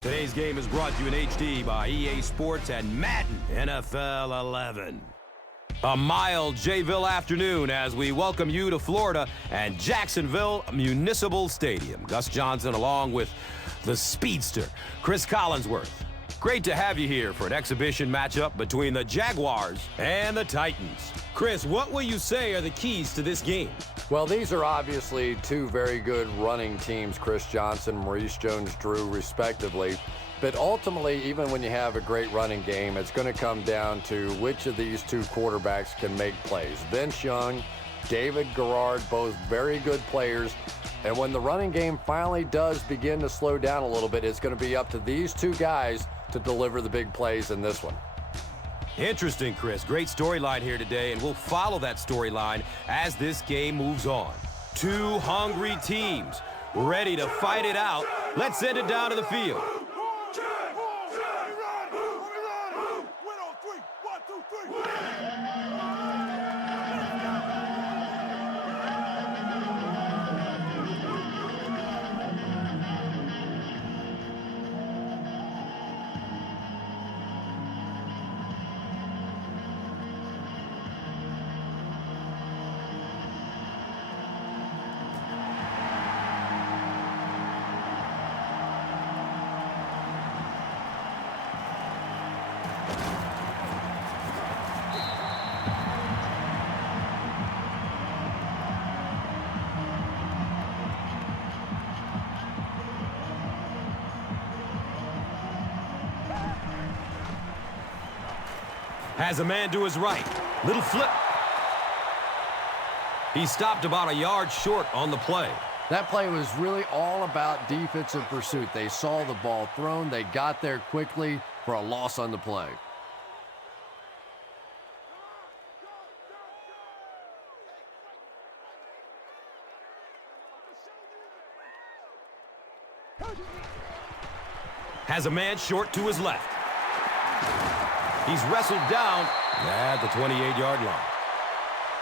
Today's game is brought to you in HD by EA Sports and Madden NFL 11. A mild Jayville afternoon as we welcome you to Florida and Jacksonville Municipal Stadium. Gus Johnson along with the speedster, Chris Collinsworth. Great to have you here for an exhibition matchup between the Jaguars and the Titans. Chris, what will you say are the keys to this game? Well, these are obviously two very good running teams, Chris Johnson, Maurice Jones-Drew, respectively. But ultimately, even when you have a great running game, it's going to come down to which of these two quarterbacks can make plays. Vince Young, David Garrard, both very good players. And when the running game finally does begin to slow down a little bit, it's going to be up to these two guys to deliver the big plays in this one. Interesting, Chris. Great storyline here today, and we'll follow that storyline as this game moves on. Two hungry teams ready to fight it out. Let's send it down to the field. Has a man to his right. Little flip. He stopped about a yard short on the play. That play was really all about defensive pursuit. They saw the ball thrown. They got there quickly for a loss on the play. Has a man short to his left. He's wrestled down at the 28-yard line.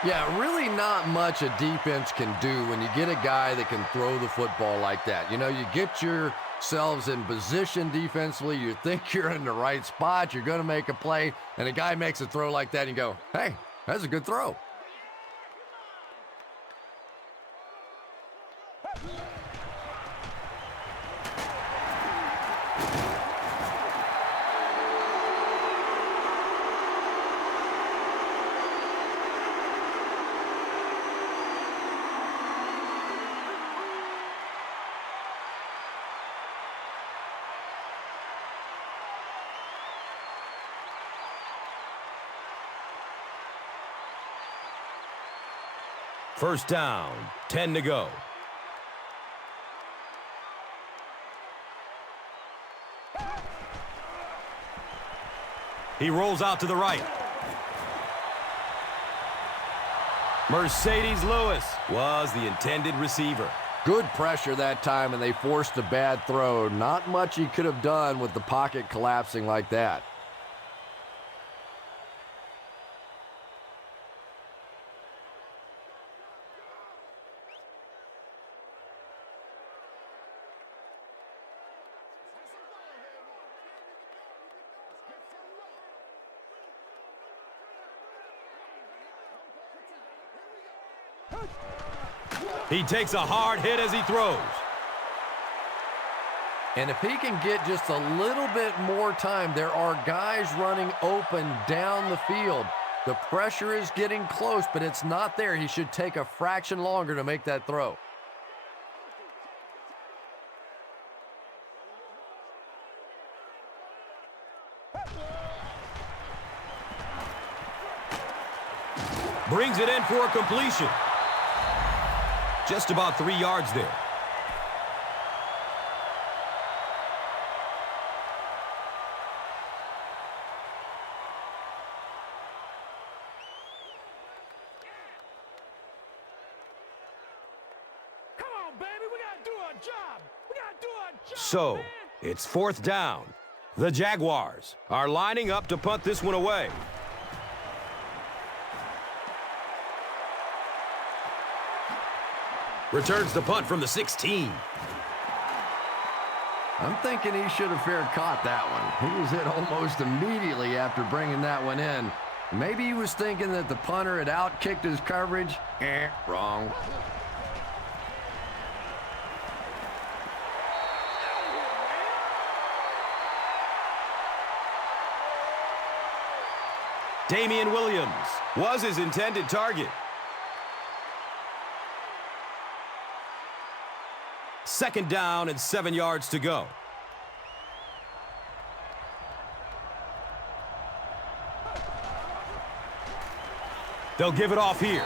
Yeah, really not much a defense can do when you get a guy that can throw the football like that. You know, you get yourselves in position defensively. You think you're in the right spot. You're going to make a play, and a guy makes a throw like that, and you go, hey, that's a good throw. First down, 10 to go. He rolls out to the right. Mercedes Lewis was the intended receiver. Good pressure that time, and they forced a bad throw. Not much he could have done with the pocket collapsing like that. He takes a hard hit as he throws. And if he can get just a little bit more time, there are guys running open down the field. The pressure is getting close, but it's not there. He should take a fraction longer to make that throw. Brings it in for a completion. Just about 3 yards there. Come on, baby, we gotta do our job. So, it's fourth down. The Jaguars are lining up to punt this one away. Returns the punt from the 16. I'm thinking he should have fair caught that one. He was hit almost immediately after bringing that one in. Maybe he was thinking that the punter had outkicked his coverage. Wrong. Damian Williams was his intended target. Second down and 7 yards to go. They'll give it off here.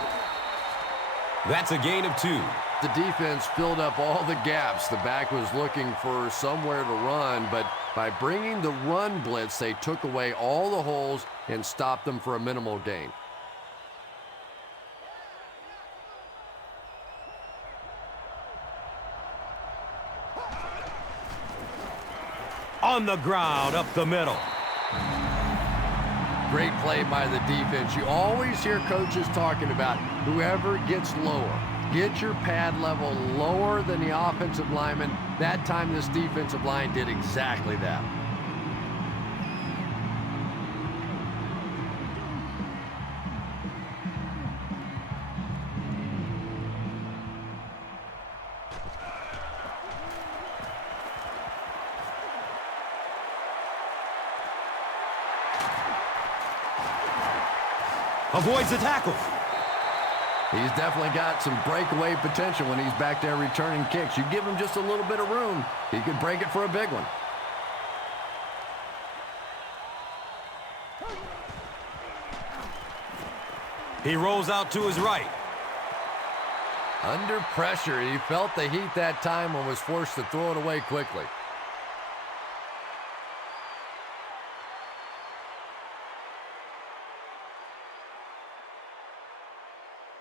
That's a gain of 2. The defense filled up all the gaps. The back was looking for somewhere to run, but by bringing the run blitz, they took away all the holes and stopped them for a minimal gain. On the ground, up the middle. Great play by the defense. You always hear coaches talking about whoever gets lower. Get your pad level lower than the offensive lineman. That time this defensive line did exactly that. Avoids the tackle. He's definitely got some breakaway potential when he's back there returning kicks. You give him just a little bit of room, he could break it for a big one. He rolls out to his right. Under pressure, he felt the heat that time and was forced to throw it away quickly.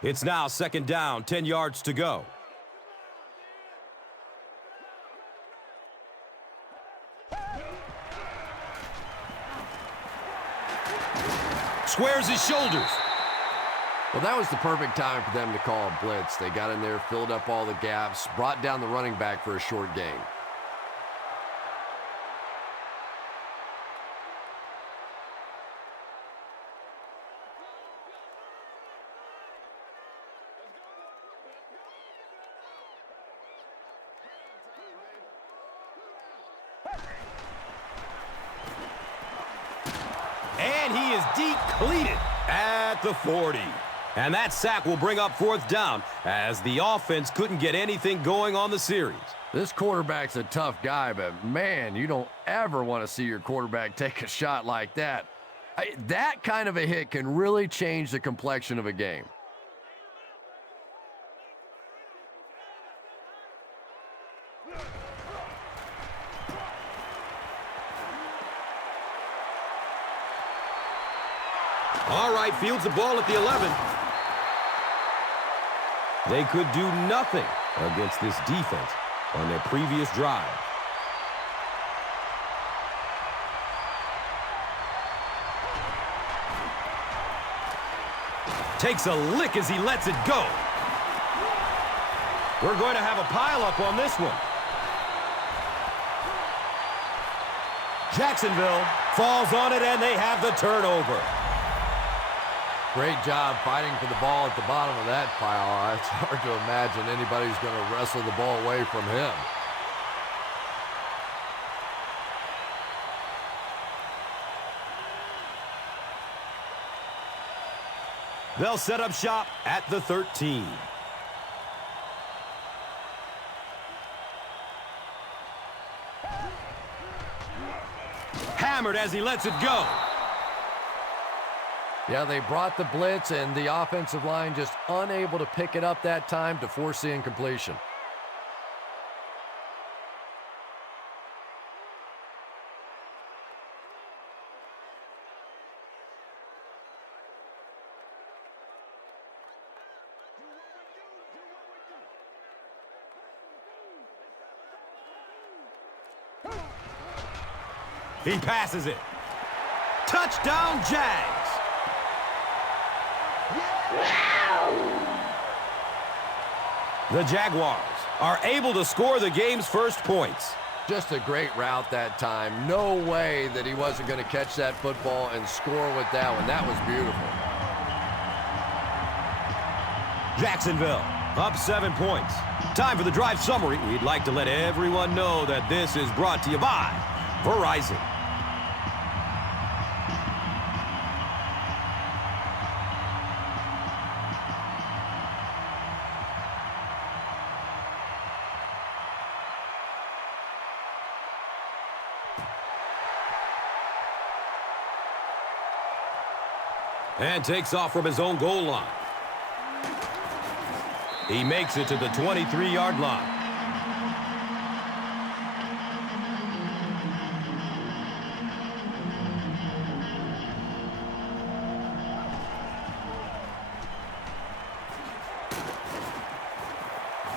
It's now second down, 10 yards to go. Squares his shoulders. Well, that was the perfect time for them to call a blitz. They got in there, filled up all the gaps, brought down the running back for a short gain. And he is depleted at the 40. And that sack will bring up fourth down as the offense couldn't get anything going on the series. This quarterback's a tough guy, but man, you don't ever want to see your quarterback take a shot like that. That kind of a hit can really change the complexion of a game. All right, fields the ball at the 11. They could do nothing against this defense on their previous drive. Takes a lick as he lets it go. We're going to have a pileup on this one. Jacksonville falls on it, and they have the turnover. Great job fighting for the ball at the bottom of that pile. It's hard to imagine anybody's going to wrestle the ball away from him. They'll set up shop at the 13. Hammered as he lets it go. Yeah, they brought the blitz, and the offensive line just unable to pick it up that time to force the incompletion. He passes it. Touchdown, Jags. The Jaguars are able to score the game's first points. Just a great route that time. No way that he wasn't going to catch that football and score with that one. That was beautiful. Jacksonville up 7 points. Time for the drive summary. We'd like to let everyone know that this is brought to you by Verizon. And takes off from his own goal line. He makes it to the 23-yard line.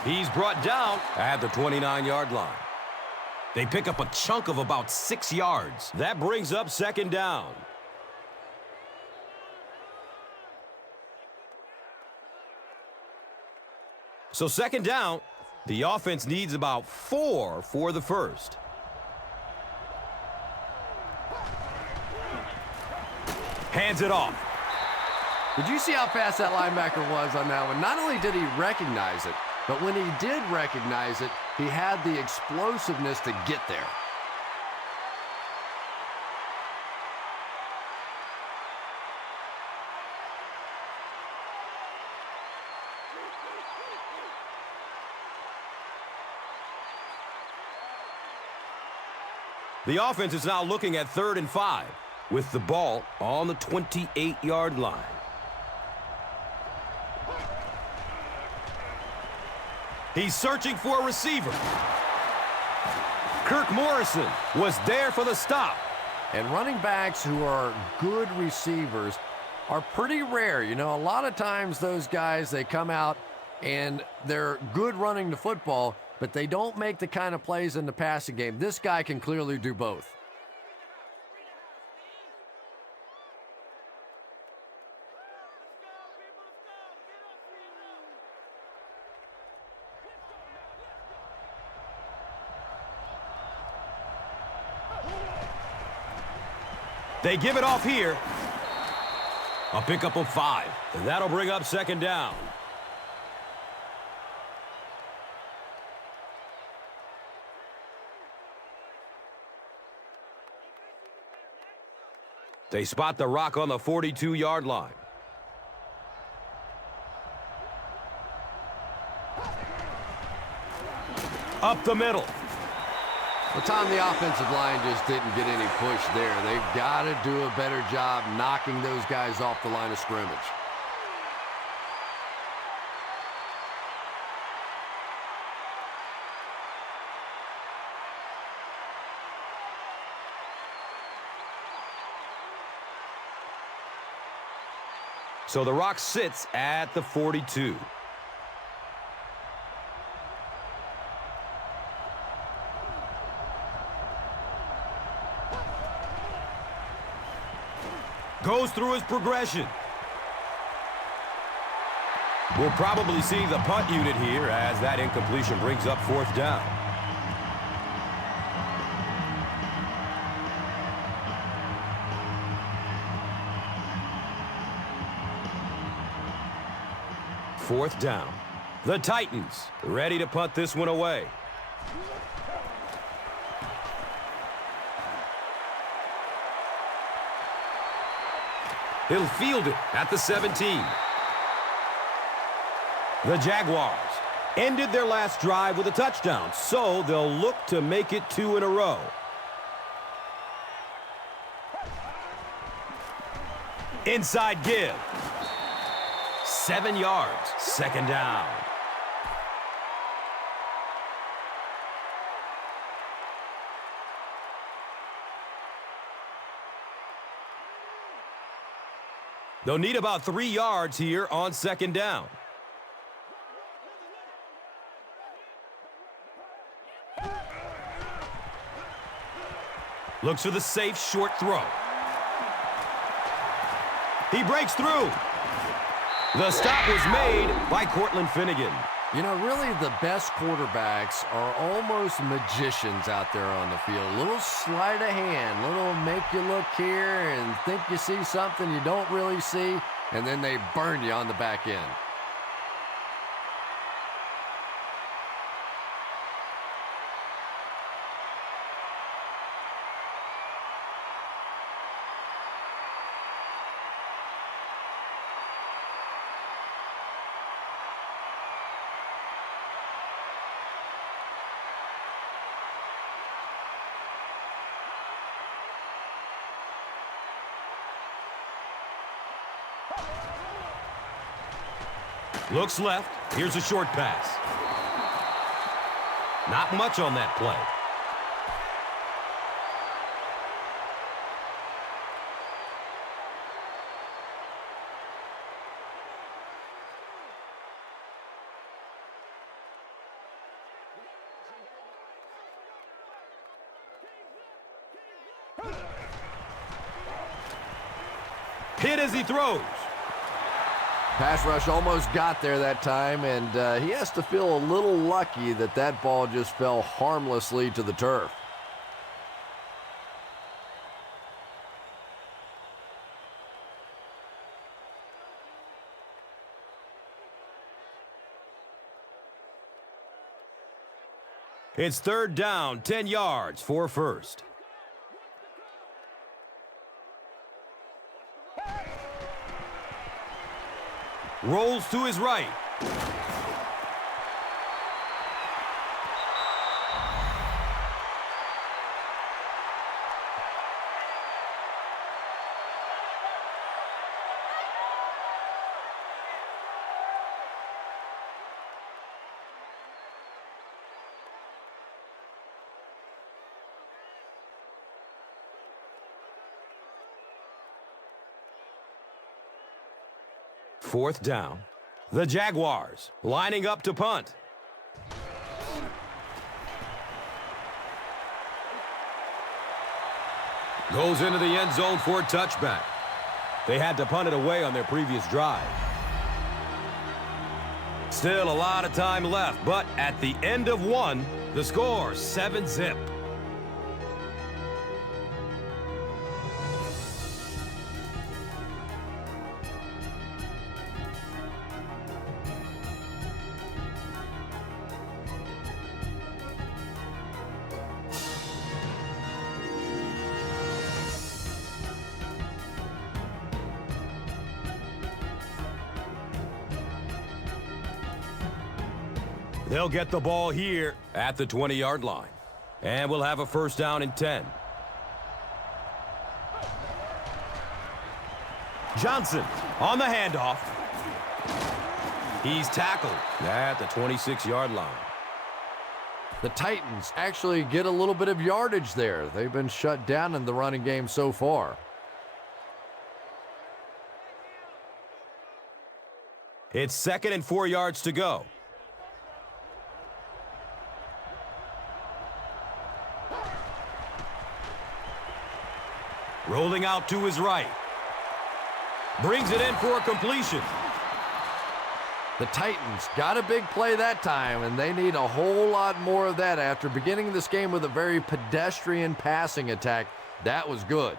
He's brought down at the 29-yard line. They pick up a chunk of about 6 yards. That brings up second down. So second down, the offense needs about 4 for the first. Hands it off. Did you see how fast that linebacker was on that one? Not only did he recognize it, but when he did recognize it, he had the explosiveness to get there. The offense is now looking at 3rd and 5 with the ball on the 28-yard line. He's searching for a receiver. Kirk Morrison was there for the stop. And running backs who are good receivers are pretty rare. You know, a lot of times those guys, they come out and they're good running the football, but they don't make the kind of plays in the passing game. This guy can clearly do both. They give it off here. A pickup of 5. And that'll bring up second down. They spot the rock on the 42-yard line. Up the middle. Well, Tom, the offensive line just didn't get any push there. They've got to do a better job knocking those guys off the line of scrimmage. So the rock sits at the 42. Goes through his progression. We'll probably see the punt unit here as that incompletion brings up 4th down. Fourth down. The Titans ready to punt this one away. He'll field it at the 17. The Jaguars ended their last drive with a touchdown, so they'll look to make it 2 in a row. Inside give. 7 yards, second down. They'll need about 3 yards here on second down. Looks for the safe short throw. He breaks through. The stop was made by Cortland Finnegan. You know, really the best quarterbacks are almost magicians out there on the field. A little sleight of hand, little make you look here and think you see something you don't really see, and then they burn you on the back end. Looks left. Here's a short pass. Not much on that play. Hit as he throws. Pass rush almost got there that time, and he has to feel a little lucky that that ball just fell harmlessly to the turf. It's third down, 10 yards for first. Rolls to his right. Fourth down. The Jaguars lining up to punt. Goes into the end zone for a touchback. They had to punt it away on their previous drive. Still a lot of time left, but at the end of one, the score 7-zip. They'll get the ball here at the 20-yard line. And we'll have a first down and 10. Johnson on the handoff. He's tackled at the 26-yard line. The Titans actually get a little bit of yardage there. They've been shut down in the running game so far. It's 2nd and 4 yards to go. Rolling out to his right. Brings it in for a completion. The Titans got a big play that time, and they need a whole lot more of that after beginning this game with a very pedestrian passing attack. That was good.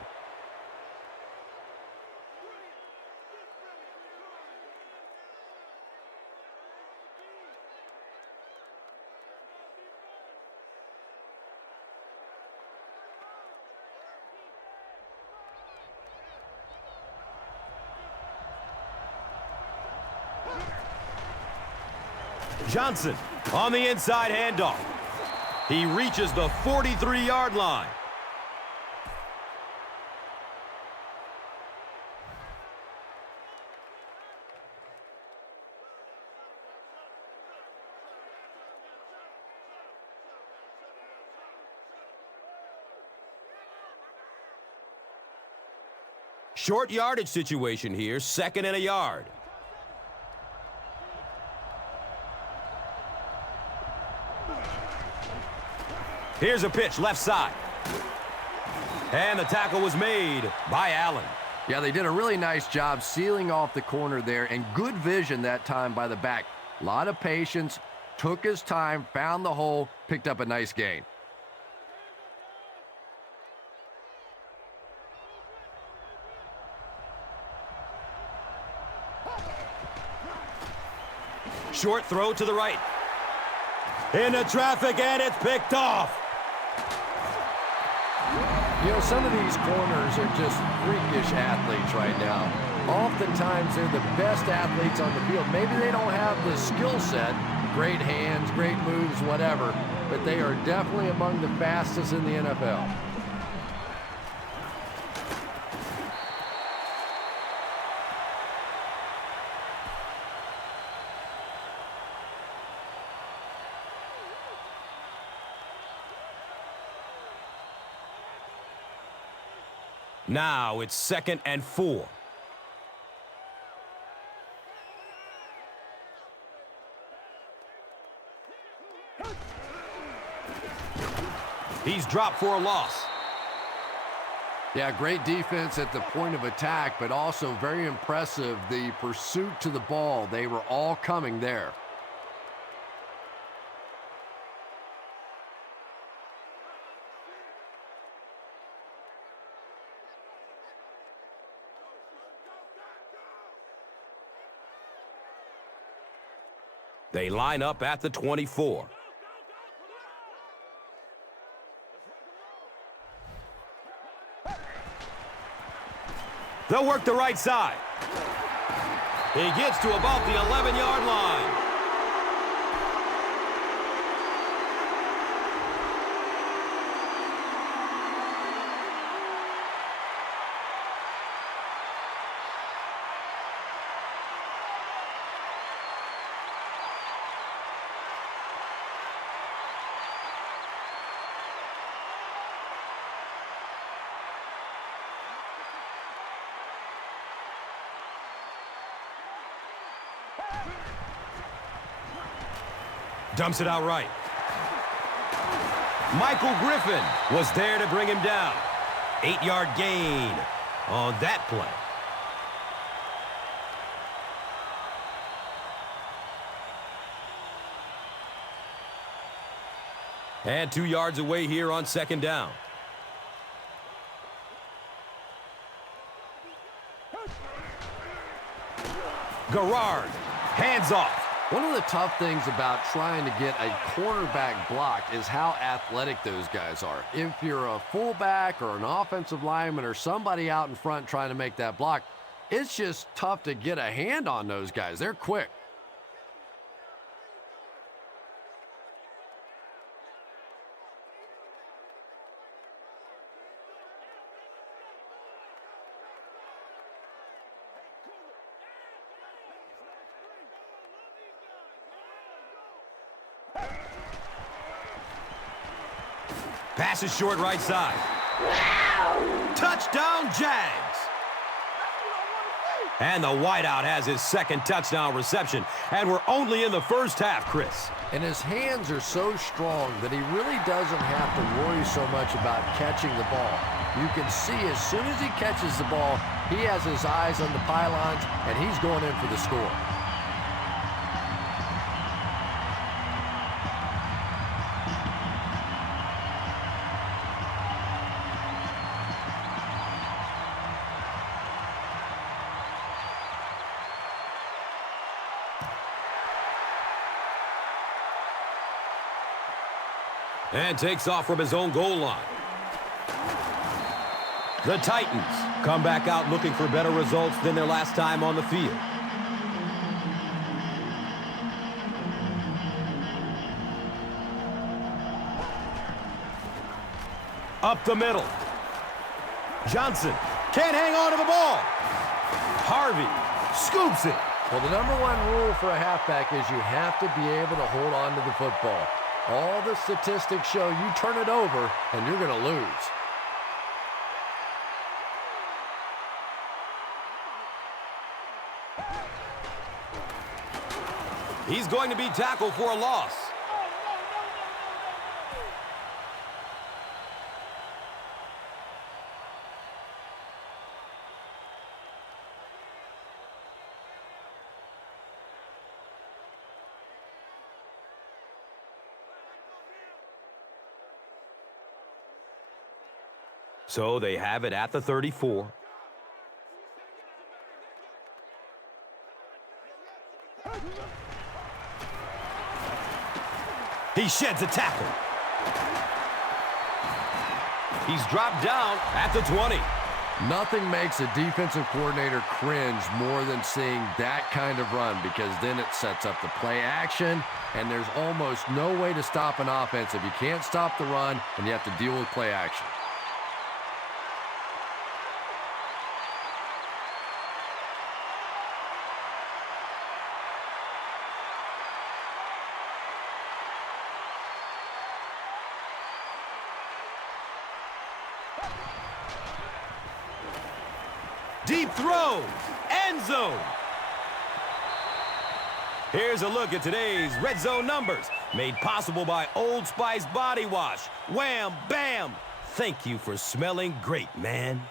Johnson on the inside handoff. He reaches the 43-yard line. Short yardage situation here, 2nd and a yard. Here's a pitch left side. And the tackle was made by Allen. Yeah, they did a really nice job sealing off the corner there, and good vision that time by the back. A lot of patience, took his time, found the hole, picked up a nice gain. Short throw to the right. Into traffic, and it's picked off. You know, some of these corners are just freakish athletes right now. Oftentimes, they're the best athletes on the field. Maybe they don't have the skill set, great hands, great moves, whatever, but they are definitely among the fastest in the NFL. Now it's 2nd and 4. He's dropped for a loss. Yeah, great defense at the point of attack, but also very impressive, the pursuit to the ball. They were all coming there. They line up at the 24. They'll work the right side. He gets to about the 11-yard line. Dumps it out right. Michael Griffin was there to bring him down. 8-yard gain on that play. And 2 yards away here on 2nd down. Garrard, hands off. One of the tough things about trying to get a cornerback blocked is how athletic those guys are. If you're a fullback or an offensive lineman or somebody out in front trying to make that block, it's just tough to get a hand on those guys. They're quick. Pass is short right side. Touchdown, Jags. And the wideout has his 2nd touchdown reception. And we're only in the first half, Chris. And his hands are so strong that he really doesn't have to worry so much about catching the ball. You can see as soon as he catches the ball, he has his eyes on the pylons, and he's going in for the score. And takes off from his own goal line. The Titans come back out looking for better results than their last time on the field. Up the middle. Johnson can't hang on to the ball. Harvey scoops it. Well, the #1 rule for a halfback is you have to be able to hold on to the football. All the statistics show you turn it over and you're going to lose. He's going to be tackled for a loss. So they have it at the 34. He sheds a tackle. He's dropped down at the 20. Nothing makes a defensive coordinator cringe more than seeing that kind of run, because then it sets up the play action, and there's almost no way to stop an offense if you can't stop the run and you have to deal with play action. Deep throw, end zone. Here's a look at today's red zone numbers, made possible by Old Spice Body Wash. Wham, bam. Thank you for smelling great, man.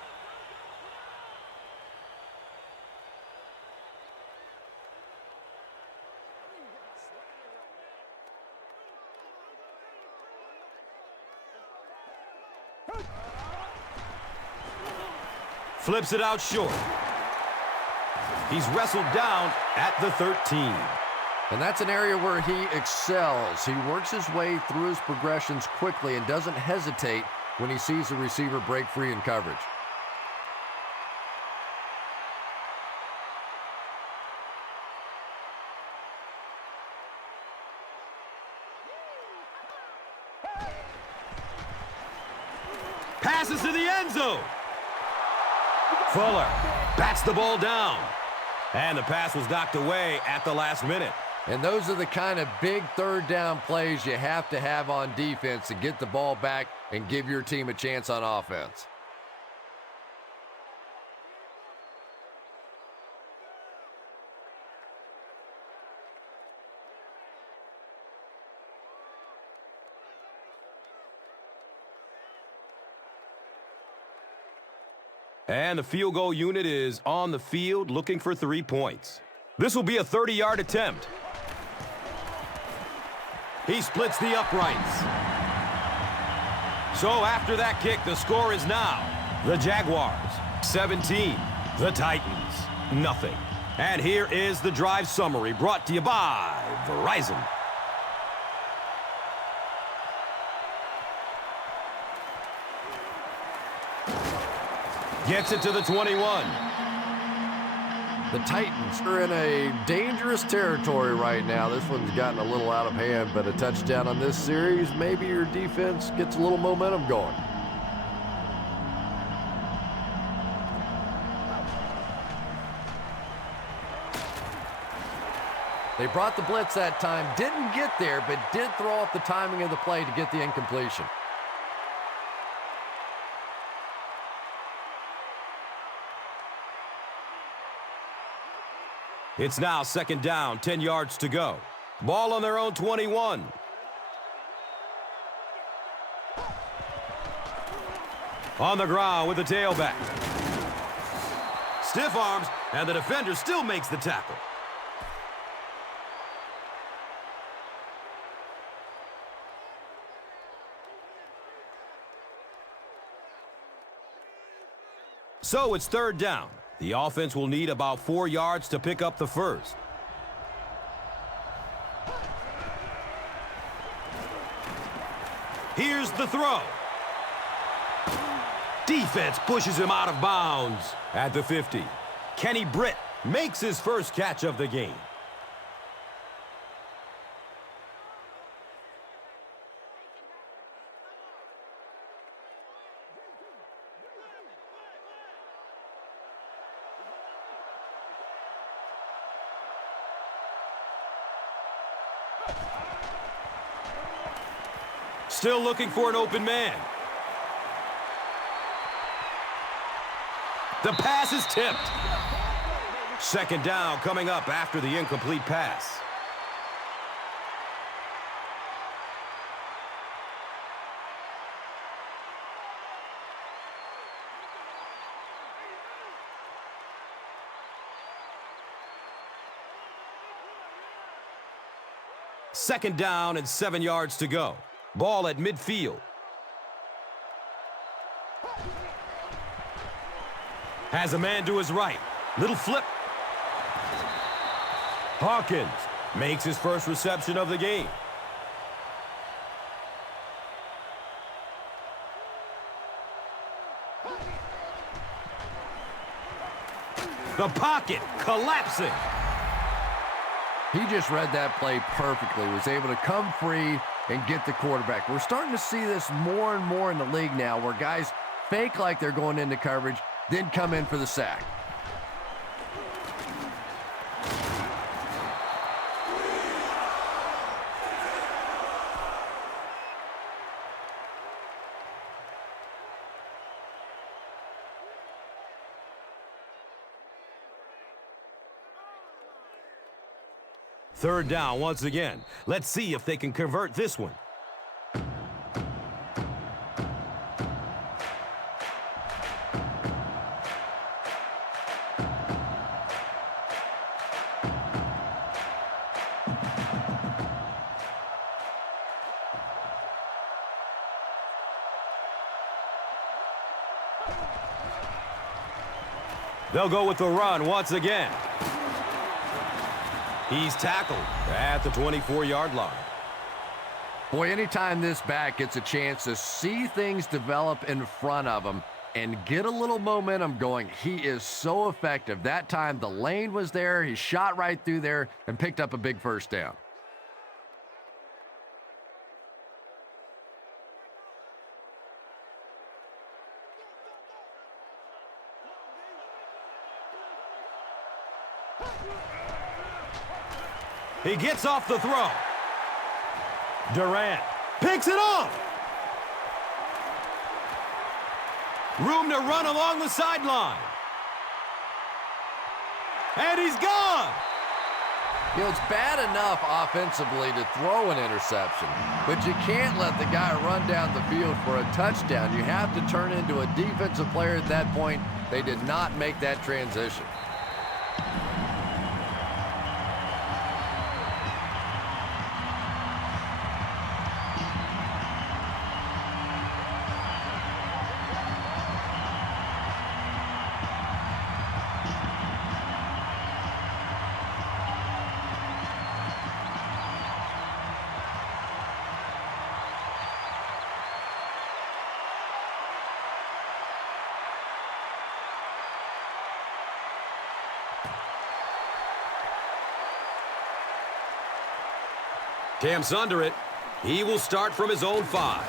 Flips it out short. He's wrestled down at the 13. And that's an area where he excels. He works his way through his progressions quickly and doesn't hesitate when he sees the receiver break free in coverage. Passes to the end zone. Fuller bats the ball down. And the pass was knocked away at the last minute. And those are the kind of big third down plays you have to have on defense to get the ball back and give your team a chance on offense. And the field goal unit is on the field looking for 3 points. This will be a 30-yard attempt. He splits the uprights. So after that kick, the score is now the Jaguars 17, the Titans nothing. And here is the drive summary brought to you by Verizon. Gets it to the 21. The Titans are in a dangerous territory right now. This one's gotten a little out of hand, but a touchdown on this series, maybe your defense gets a little momentum going. They brought the blitz that time, didn't get there, but did throw off the timing of the play to get the incompletion. It's now second down, 10 yards to go. Ball on their own 21. On the ground with the tailback. Stiff arms, and the defender still makes the tackle. So it's third down. The offense will need about 4 yards to pick up the first. Here's the throw. Defense pushes him out of bounds at the 50. Kenny Britt makes his first catch of the game. Still looking for an open man. The pass is tipped. Second down coming up after the incomplete pass. Second down and 7 yards to go. Ball at midfield. Has a man to his right. Little flip. Hawkins makes his first reception of the game. The pocket collapsing. He just read that play perfectly, was able to come free and get the quarterback. We're starting to see this more and more in the league now, where guys fake like they're going into coverage, then come in for the sack. Third down once again. Let's see if they can convert this one. They'll go with the run once again. He's tackled at the 24-yard line. Boy, anytime this back gets a chance to see things develop in front of him and get a little momentum going, he is so effective. That time the lane was there, he shot right through there and picked up a big first down. He gets off the throw. Durant picks it off. Room to run along the sideline. And he's gone. You know, it's bad enough offensively to throw an interception, but you can't let the guy run down the field for a touchdown. You have to turn into a defensive player at that point. They did not make that transition. Camps under it. He will start from his own 5.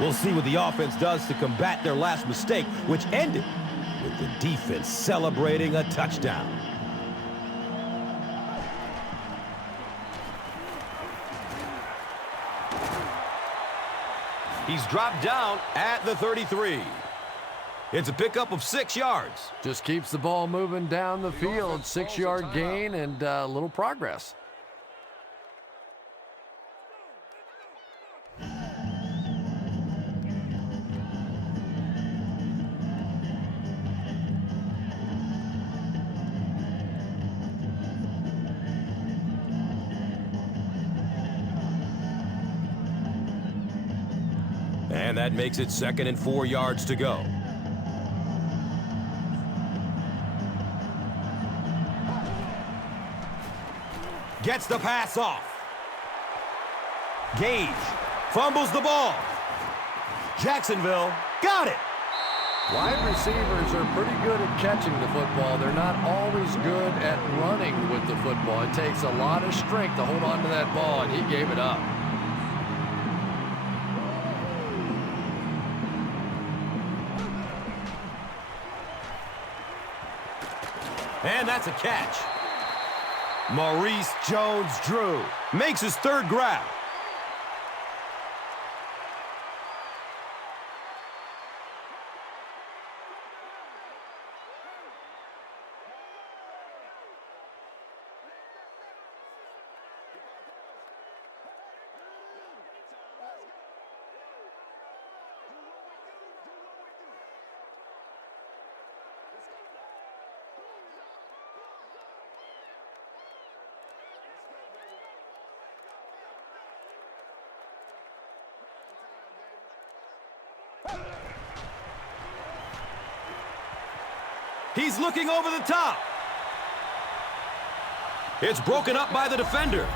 We'll see what the offense does to combat their last mistake, which ended with the defense celebrating a touchdown. He's dropped down at the 33. It's a pickup of 6 yards. Just keeps the ball moving down the field. 6-yard gain and a little progress. And that makes it 2nd and 4 yards to go. Gets the pass off. Gage fumbles the ball. Jacksonville got it. Wide receivers are pretty good at catching the football. They're not always good at running with the football. It takes a lot of strength to hold on to that ball, and he gave it up. And that's a catch. Maurice Jones-Drew makes his 3rd grab. He's looking over the top. It's broken up by the defender.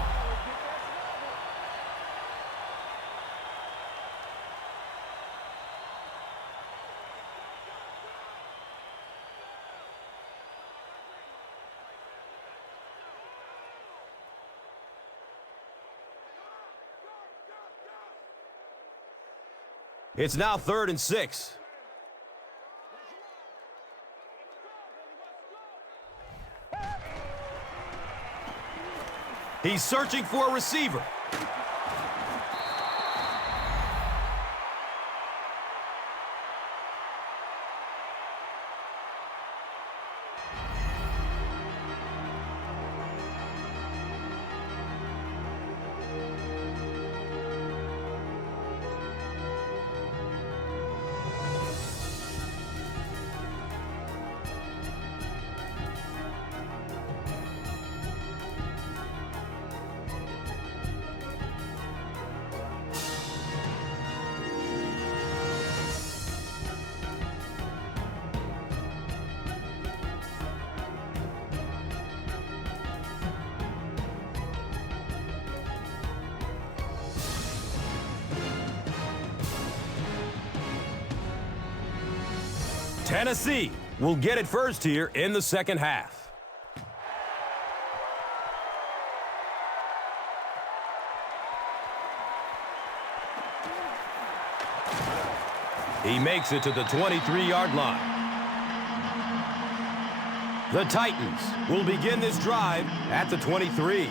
It's now 3rd and 6. He's searching for a receiver. Tennessee will get it first here in the second half. He makes it to the 23-yard line. The Titans will begin this drive at the 23.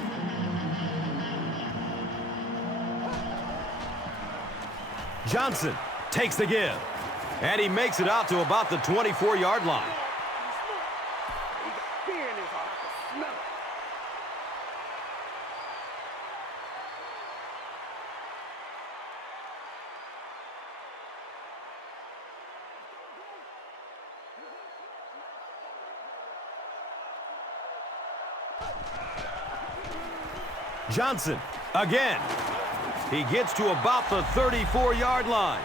Johnson takes the give. And he makes it out to about the 24-yard line. Johnson again. He gets to about the 34-yard line.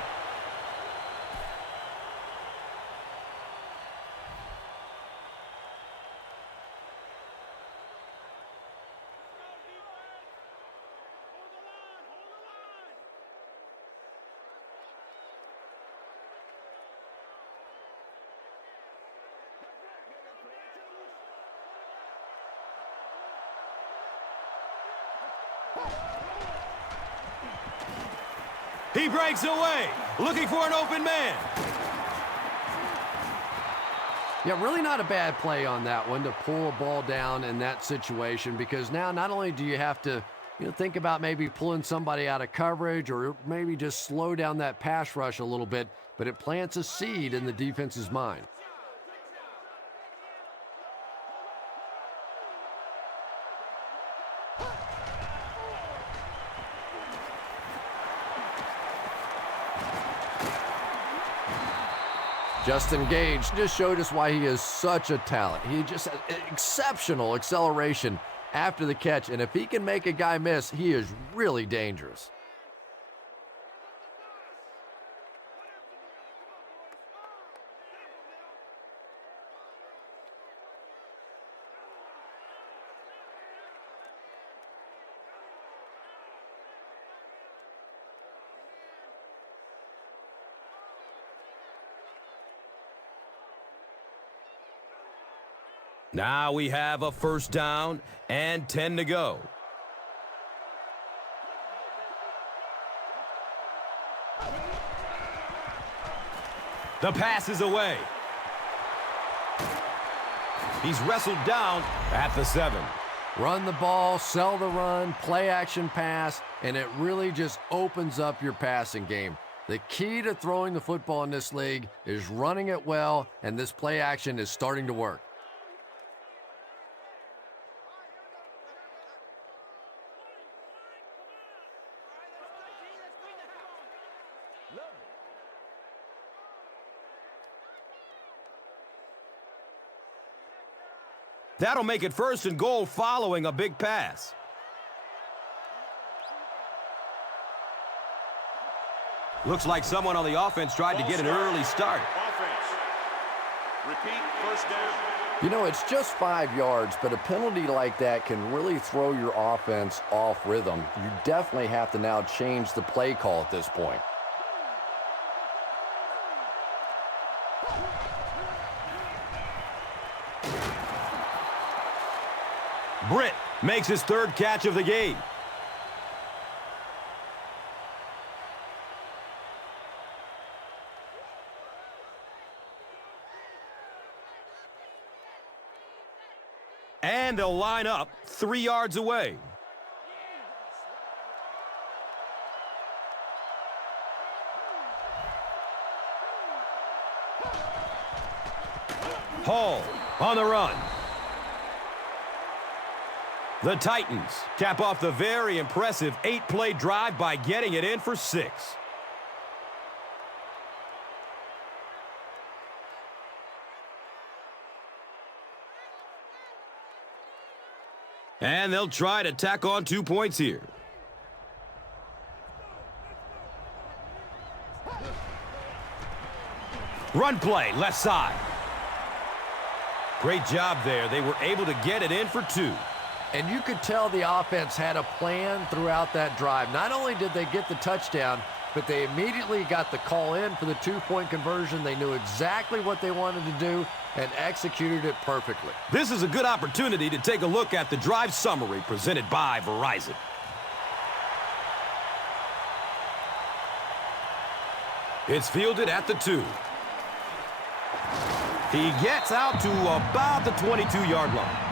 He breaks away, looking for an open man. Yeah, really not a bad play on that one to pull a ball down in that situation, because now not only do you have to think about maybe pulling somebody out of coverage or maybe just slow down that pass rush a little bit, but it plants a seed in the defense's mind. Justin Gage just showed us why he is such a talent. He just has exceptional acceleration after the catch, and if he can make a guy miss, he is really dangerous. Now we have a first down and 10 to go. The pass is away. He's wrestled down at the 7. Run the ball, sell the run, play action pass, and it really just opens up your passing game. The key to throwing the football in this league is running it well, and this play action is starting to work. That'll make it 1st and goal following a big pass. Looks like someone on the offense tried to get an early start. Repeat, first down. You know, it's just 5 yards, but a penalty like that can really throw your offense off rhythm. You definitely have to now change the play call at this point. Britt makes his 3rd catch of the game. And they'll line up 3 yards away. Hall on the run. The Titans cap off the very impressive 8-play drive by getting it in for 6. And they'll try to tack on 2 points here. Run play, left side. Great job there. They were able to get it in for 2. And you could tell the offense had a plan throughout that drive. Not only did they get the touchdown, but they immediately got the call in for the 2-point conversion. They knew exactly what they wanted to do and executed it perfectly. This is a good opportunity to take a look at the drive summary presented by Verizon. It's fielded at the 2. He gets out to about the 22-yard line.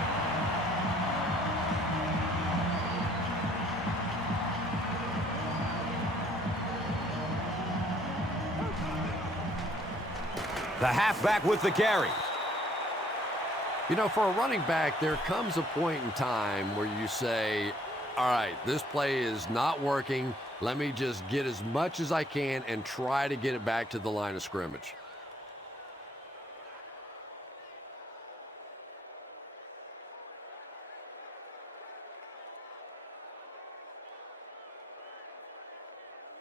The halfback with the carry. You know, for a running back, there comes a point in time where you say, all right, this play is not working. Let me just get as much as I can and try to get it back to the line of scrimmage.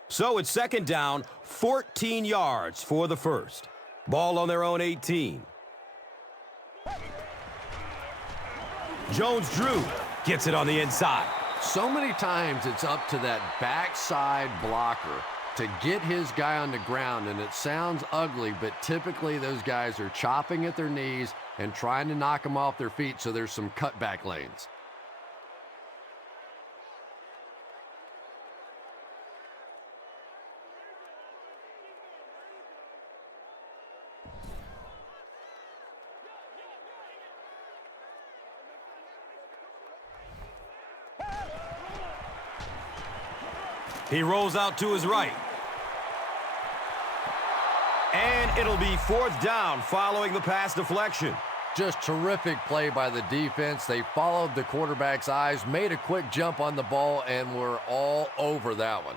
So it's 2nd down, 14 yards for the first. Ball on their own 18. Jones-Drew gets it on the inside. So many times it's up to that backside blocker to get his guy on the ground, and it sounds ugly, but typically those guys are chopping at their knees and trying to knock them off their feet, so there's some cutback lanes. He rolls out to his right. And it'll be 4th down following the pass deflection. Just terrific play by the defense. They followed the quarterback's eyes, made a quick jump on the ball, and were all over that one.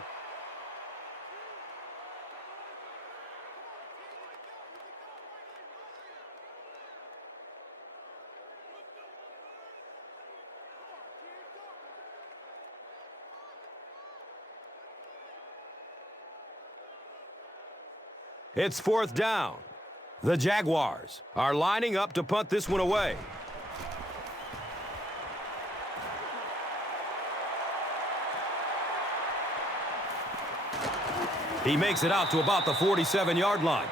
It's 4th down. The Jaguars are lining up to punt this one away. He makes it out to about the 47-yard line.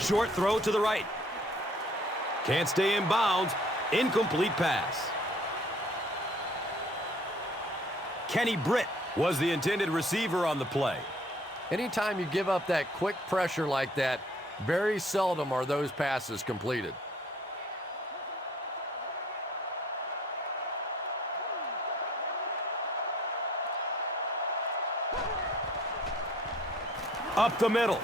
Short throw to the right. Can't stay in bounds. Incomplete pass. Kenny Britt was the intended receiver on the play. Anytime you give up that quick pressure like that, very seldom are those passes completed. Up the middle.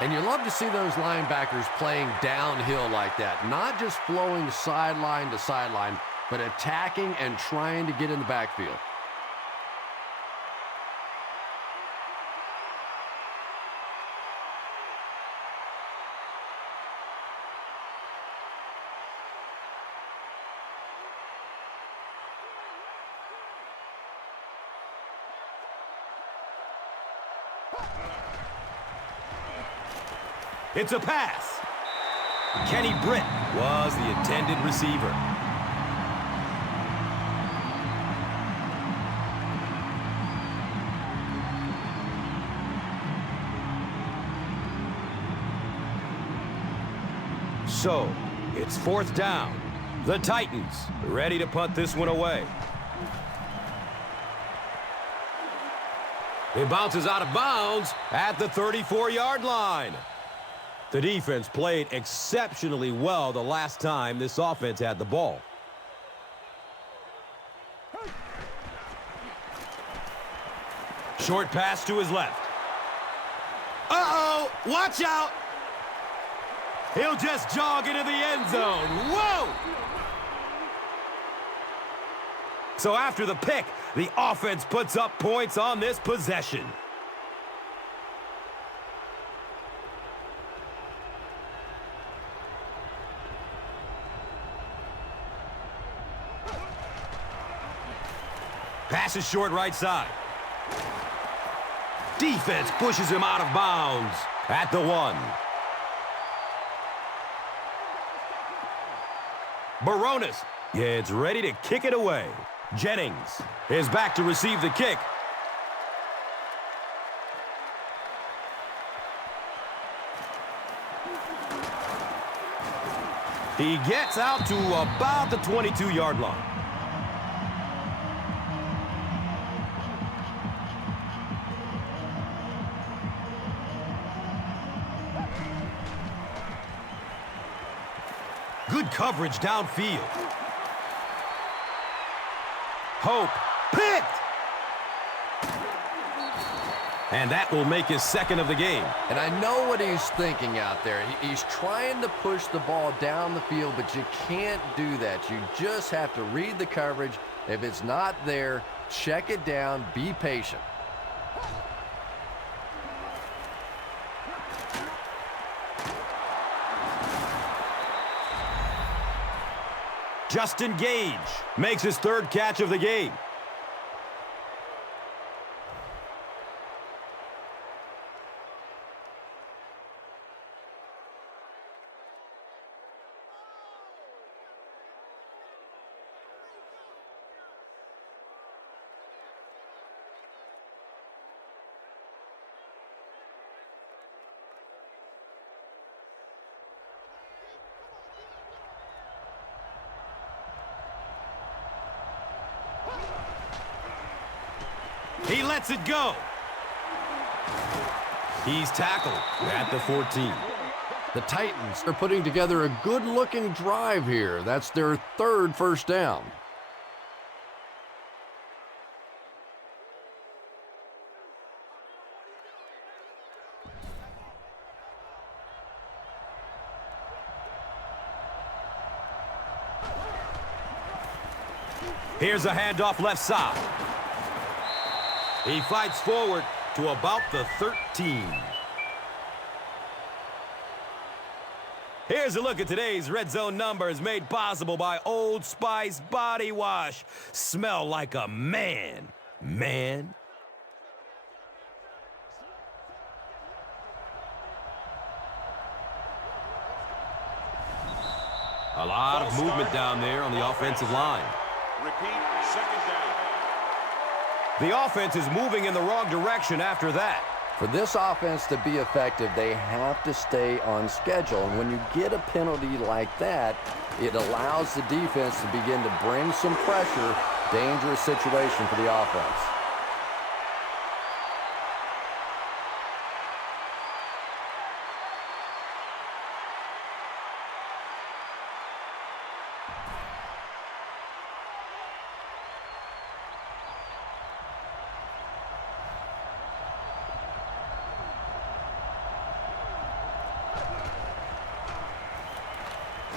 And you love to see those linebackers playing downhill like that, not just flowing sideline to sideline, but attacking and trying to get in the backfield. It's a pass. Kenny Britt was the intended receiver. So, it's 4th down. The Titans ready to punt this one away. It bounces out of bounds at the 34-yard line. The defense played exceptionally well the last time this offense had the ball. Short pass to his left. Uh-oh! Watch out! He'll just jog into the end zone. Whoa! So after the pick, the offense puts up points on this possession. Pass is short right side. Defense pushes him out of bounds at the 1. Baronis is ready to kick it away. Jennings is back to receive the kick. He gets out to about the 22-yard line. Good coverage downfield. Hope picked. And that will make his 2nd of the game. And I know what he's thinking out there. He's trying to push the ball down the field, but you can't do that. You just have to read the coverage. If it's not there, check it down, be patient. Justin Gage makes his 3rd catch of the game. He lets it go. He's tackled at the 14. The Titans are putting together a good-looking drive here. That's their 3rd first down. Here's a handoff left side. He fights forward to about the 13. Here's a look at today's Red Zone numbers made possible by Old Spice Body Wash. Smell like a man. Man. A lot of movement down there on the offensive line. Repeat, 2nd down. The offense is moving in the wrong direction after that. For this offense to be effective, they have to stay on schedule. And when you get a penalty like that, it allows the defense to begin to bring some pressure. Dangerous situation for the offense.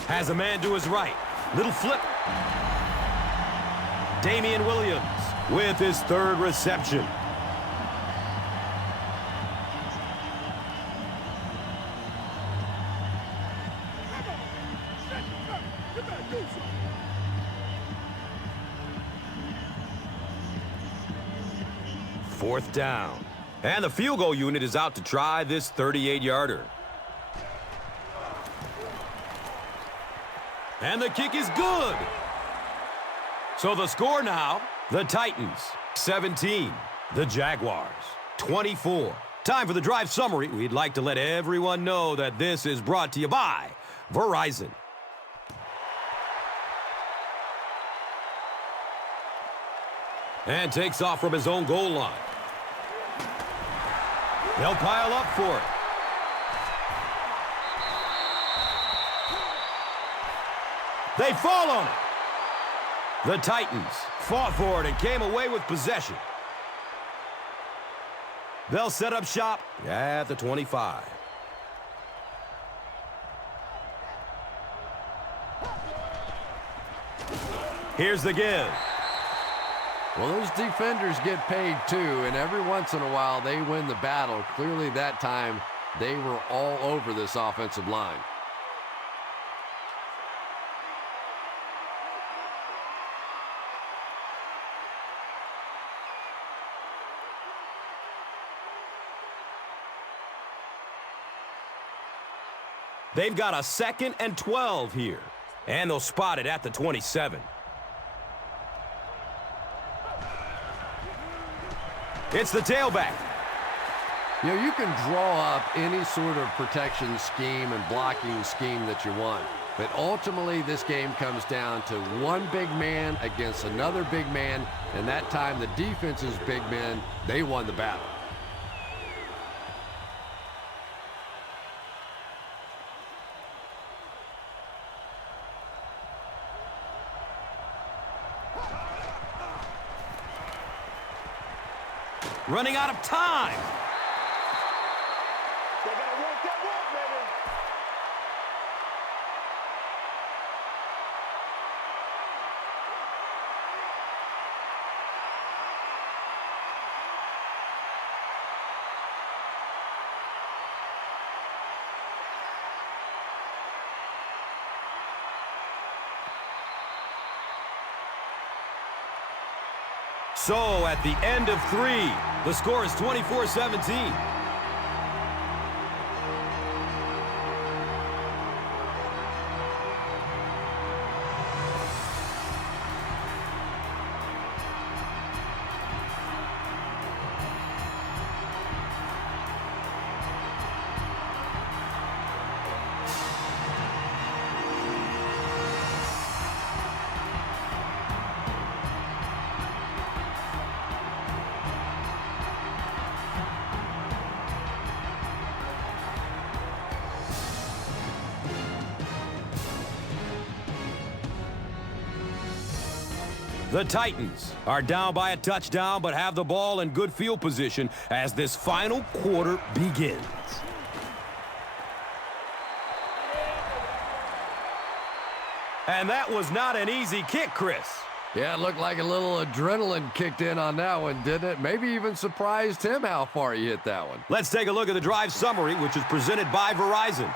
Has a man to his right. Little flip. Damian Williams with his 3rd reception. Fourth down. And the field goal unit is out to try this 38-yarder. And the kick is good. So the score now, the Titans 17, the Jaguars 24. Time for the drive summary. We'd like to let everyone know that this is brought to you by Verizon. And takes off from his own goal line. They'll pile up for it. They fall on it. The Titans fought for it and came away with possession. They'll set up shop at the 25. Here's the give. Well, those defenders get paid too, and every once in a while they win the battle. Clearly that time they were all over this offensive line. They've got a 2nd and 12 here. And they'll spot it at the 27. It's the tailback. You know, you can draw up any sort of protection scheme and blocking scheme that you want. But ultimately, this game comes down to one big man against another big man. And that time, the defense's big men, they won the battle. Running out of time. They gotta work that walk, baby. So at the end of 3, the score is 24-17. The Titans are down by a touchdown, but have the ball in good field position as this final quarter begins. And that was not an easy kick, Chris. Yeah, it looked like a little adrenaline kicked in on that one, didn't it? Maybe even surprised him how far he hit that one. Let's take a look at the drive summary, which is presented by Verizon.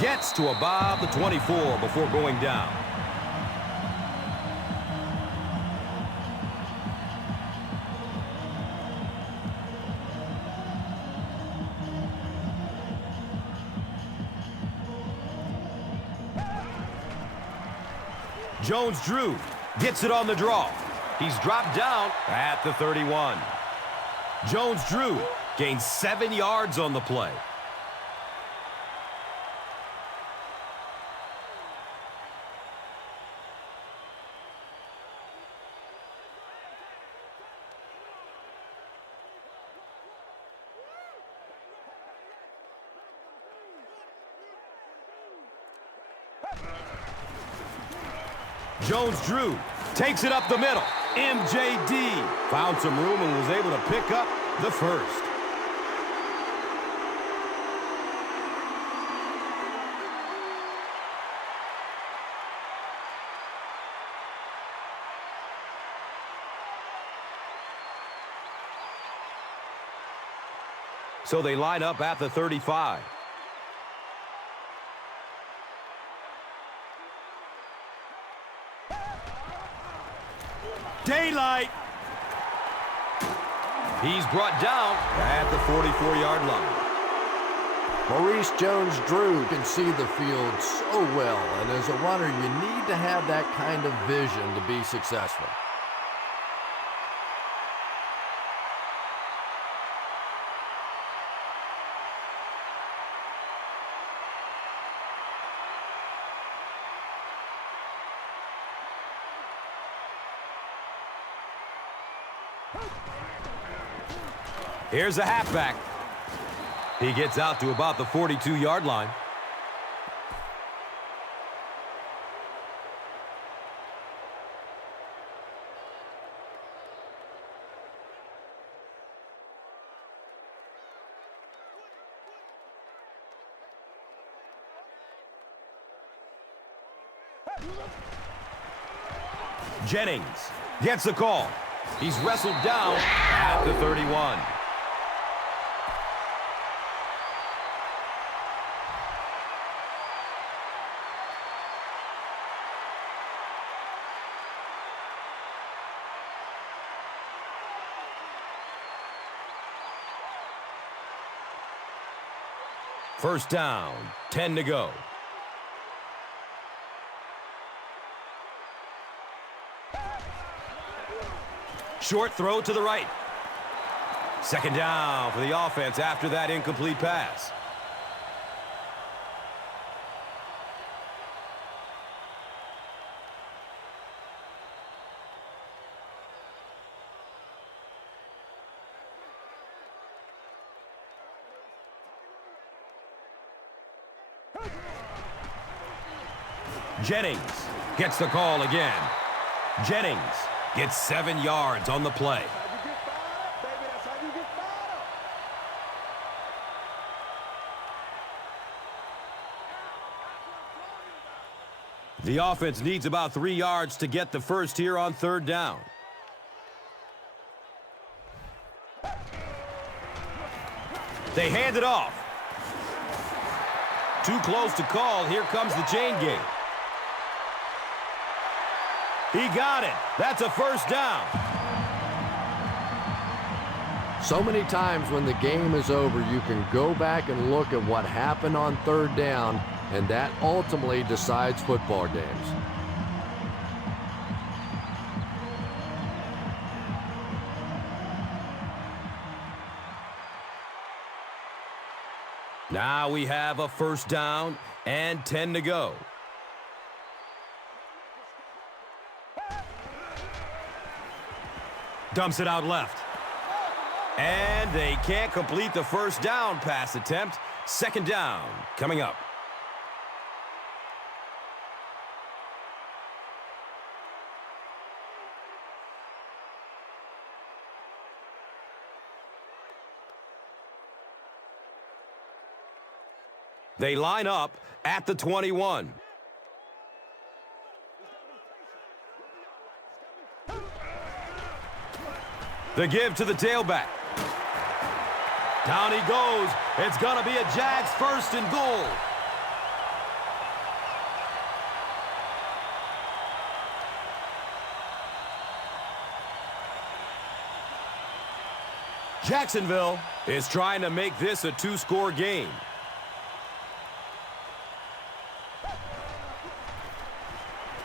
Gets to about the 24 before going down. Jones-Drew gets it on the draw. He's dropped down at the 31. Jones-Drew gains 7 yards on the play. Jones-Drew takes it up the middle. MJD found some room and was able to pick up the first. So they line up at the 35. Daylight. He's brought down at the 44-yard line. Maurice Jones-Drew can see the field so well, and as a runner, you need to have that kind of vision to be successful. Here's a halfback. He gets out to about the 42-yard line. Jennings gets the call. He's wrestled down at the 31. First down, 10 to go. Short throw to the right. Second down for the offense after that incomplete pass. Jennings gets the call again. Jennings gets 7 yards on the play. The offense needs about 3 yards to get the first here on third down. They hand it off. Too close to call. Here comes the chain gang. He got it. That's a first down. So many times when the game is over, you can go back and look at what happened on third down, and that ultimately decides football games. Now we have a first down and 10 to go. Dumps it out left. And they can't complete the first down pass attempt. Second down coming up. They line up at the 21. The give to the tailback. Down he goes. It's going to be a Jags first and goal. Jacksonville is trying to make this a two-score game.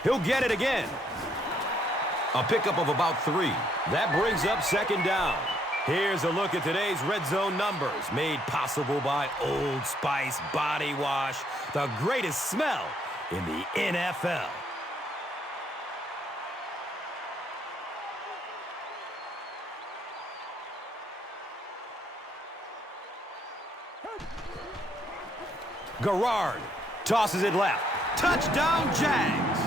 He'll get it again. A pickup of about 3. That brings up second down. Here's a look at today's red zone numbers, made possible by Old Spice Body Wash, the greatest smell in the NFL. Garrard tosses it left. Touchdown, Jags.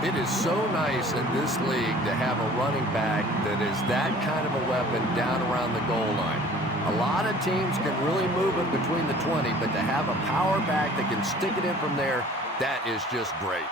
It is so nice in this league to have a running back that is that kind of a weapon down around the goal line. A lot of teams can really move it between the 20, but to have a power back that can stick it in from there, that is just great.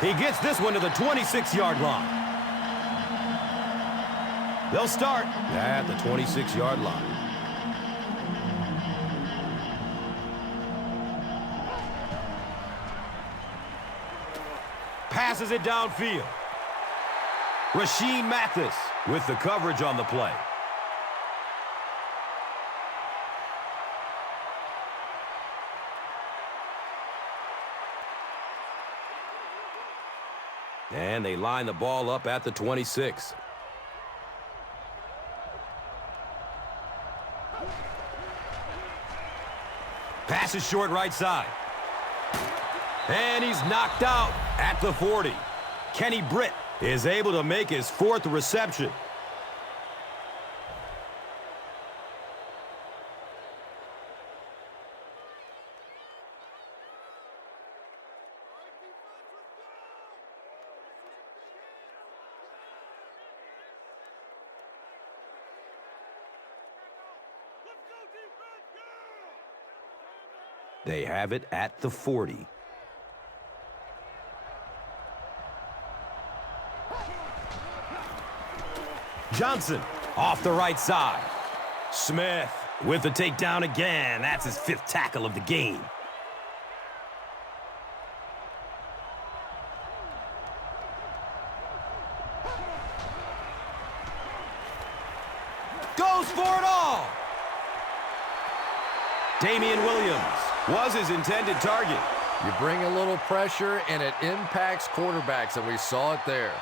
He gets this one to the 26-yard line. They'll start at the 26-yard line. Passes it downfield. Rasheed Mathis with the coverage on the play. And they line the ball up at the 26. Pass is short right side. And he's knocked out at the 40. Kenny Britt is able to make his 4th reception. They have it at the 40. Johnson off the right side. Smith with the takedown again. That's his 5th tackle of the game. Goes for it all. Damian Williams was his intended target. You bring a little pressure, and it impacts quarterbacks, and we saw it there.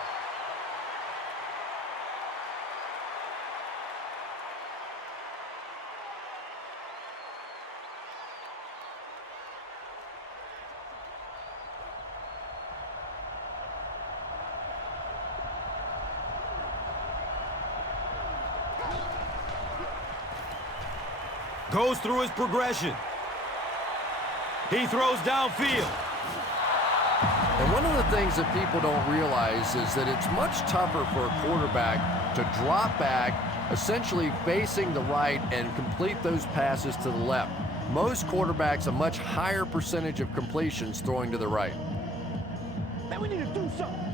Goes through his progression. He throws downfield. And one of the things that people don't realize is that it's much tougher for a quarterback to drop back, essentially facing the right, and complete those passes to the left. Most quarterbacks, a much higher percentage of completions throwing to the right. Man, we need to do something.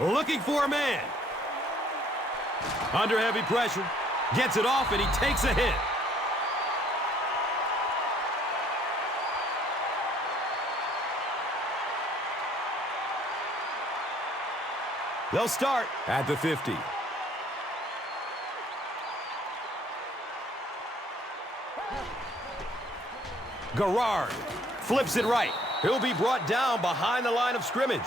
Looking for a man. Under heavy pressure. Gets it off, and he takes a hit. They'll start at the 50. Garrard flips it right. He'll be brought down behind the line of scrimmage.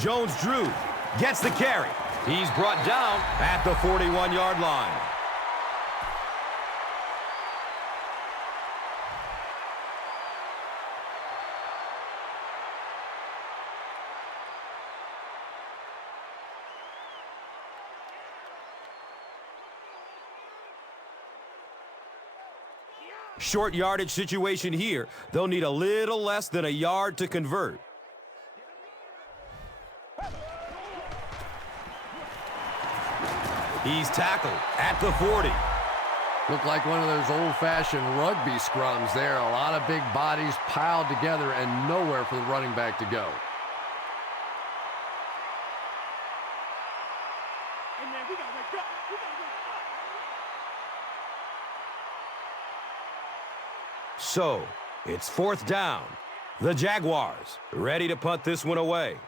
Jones-Drew gets the carry. He's brought down at the 41-yard line. Short yardage situation here. They'll need a little less than a yard to convert. He's tackled at the 40. Looked like one of those old-fashioned rugby scrums there. A lot of big bodies piled together and nowhere for the running back to go. Hey, man, we gotta wake up. We gotta wake up. So, it's 4th down. The Jaguars ready to punt this one away.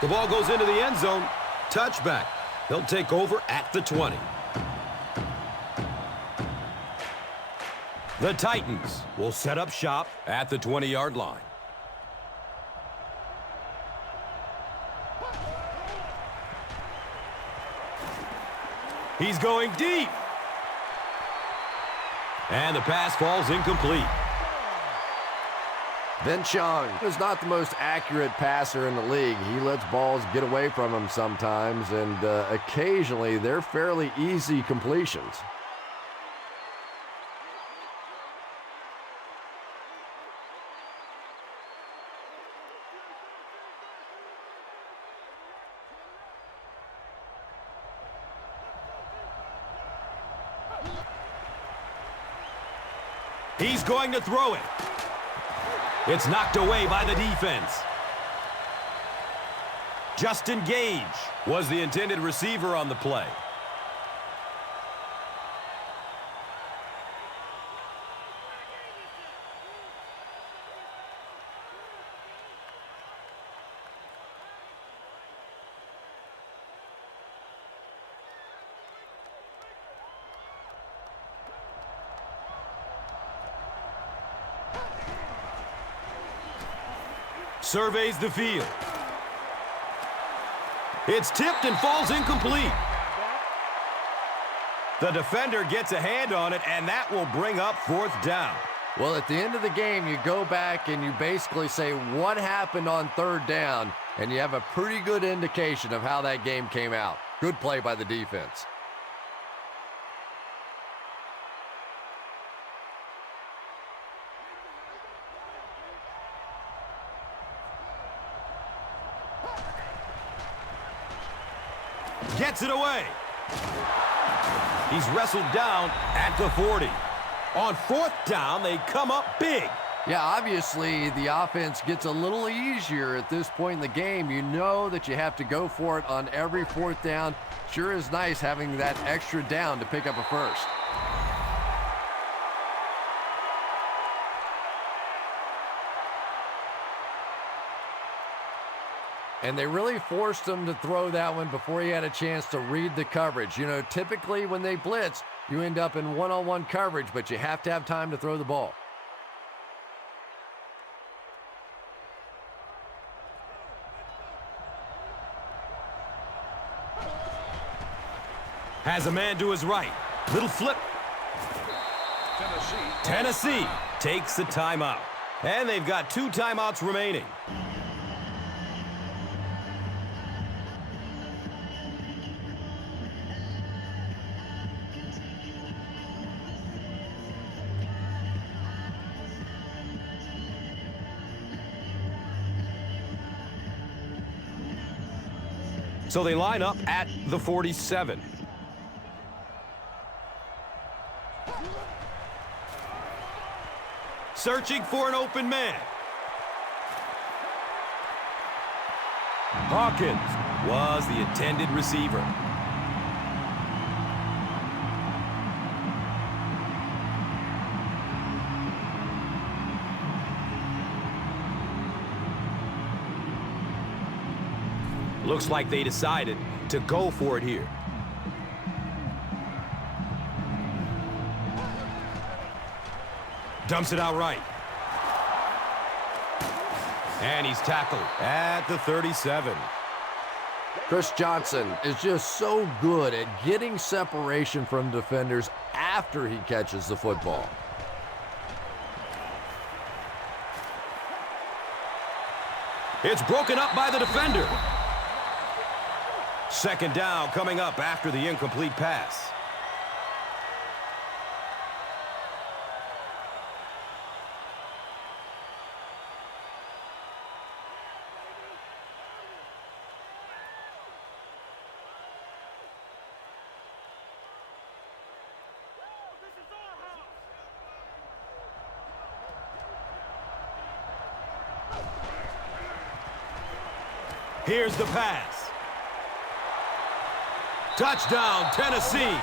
The ball goes into the end zone. Touchback. He'll take over at the 20. The Titans will set up shop at the 20-yard line. He's going deep. And the pass falls incomplete. Vince Young is not the most accurate passer in the league. He lets balls get away from him sometimes, and occasionally they're fairly easy completions. He's going to throw it. It's knocked away by the defense. Justin Gage was the intended receiver on the play. Surveys the field. It's tipped and falls incomplete. The defender gets a hand on it, and that will bring up 4th down. Well, at the end of the game, you go back and you basically say what happened on 3rd down, and you have a pretty good indication of how that game came out. Good play by the defense. Gets it away. He's wrestled down at the 40. On 4th down, they come up big. Yeah, obviously the offense gets a little easier at this point in the game. You know that you have to go for it on every 4th down. Sure is nice having that extra down to pick up a first. And they really forced him to throw that one before he had a chance to read the coverage. You know, typically when they blitz, you end up in one-on-one coverage, but you have to have time to throw the ball. Has a man to his right. Little flip. Tennessee takes the timeout. And they've got 2 timeouts remaining. So they line up at the 47. Searching for an open man. Hawkins was the intended receiver. Looks like they decided to go for it here. Dumps it out right. And he's tackled at the 37. Chris Johnson is just so good at getting separation from defenders after he catches the football. It's broken up by the defender. 2nd down coming up after the incomplete pass. Here's the pass. Touchdown, Tennessee.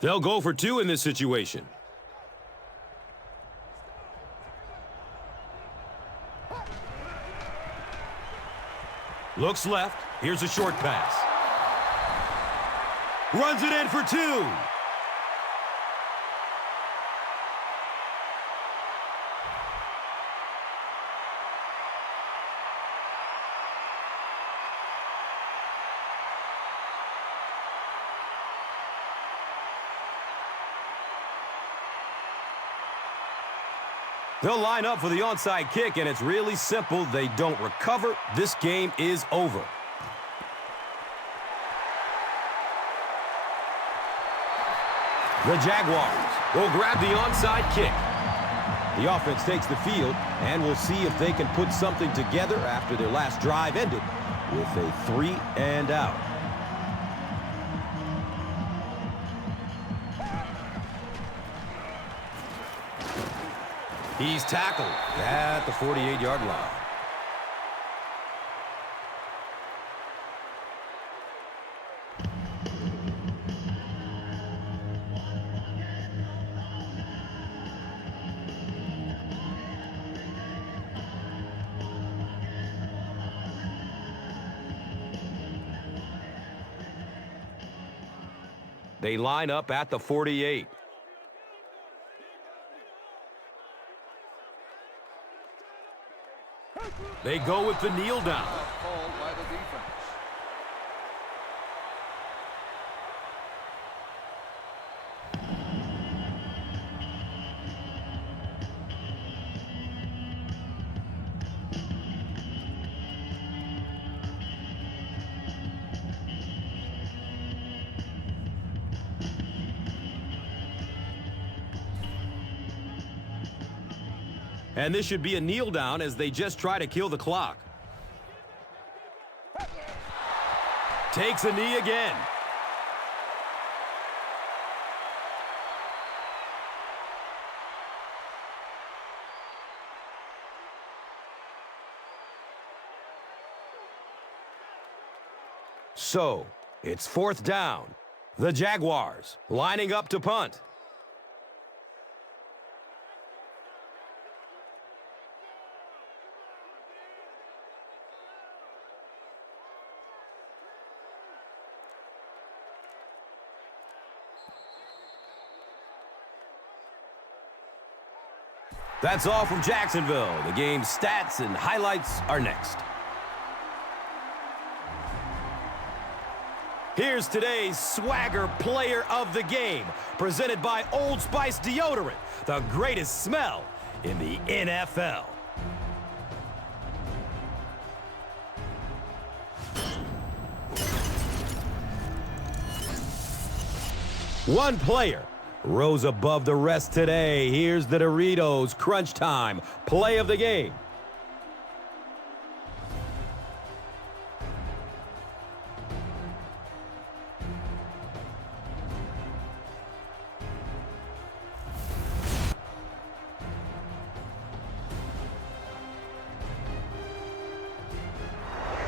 They'll go for 2 in this situation. Looks left. Here's a short pass. Runs it in for 2. They'll line up for the onside kick, and it's really simple. They don't recover. This game is over. The Jaguars will grab the onside kick. The offense takes the field, and we'll see if they can put something together after their last drive ended with a 3 and out. He's tackled at the 48-yard line. They line up at the 48. They go with the kneel down. Called by the defense. And this should be a kneel down as they just try to kill the clock. Takes a knee again. So, it's 4th down. The Jaguars lining up to punt. That's all from Jacksonville. The game's stats and highlights are next. Here's today's Swagger Player of the Game, presented by Old Spice Deodorant, the greatest smell in the NFL. One player rose above the rest today. Here's the Doritos Crunch Time Play of the Game.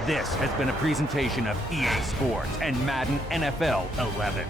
This has been a presentation of EA Sports and Madden NFL 11.